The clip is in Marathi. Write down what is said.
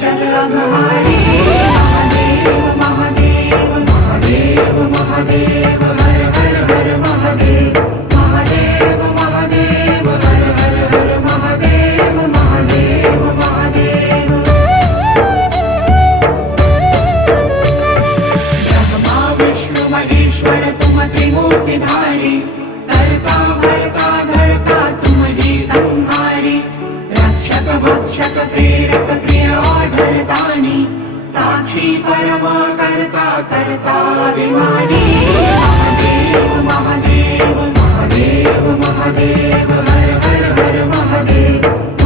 चल अघहारी महादेव महादेव महादेव महादेव हर हर हर महादेव महादेव महादेव हर हर हर महादेव महादेव महादेव ब्रह्मा विष्णु महेश्वर तुम त्रिमूर्तिधारी करता भरता धरता तुम जी संहारी रक्षक भक्षक प्रेरक प्रिय आढरतानी साक्षी परम करता करता अभिमानी महादेव महादेव महादेव महादेव हर हर हर महादेव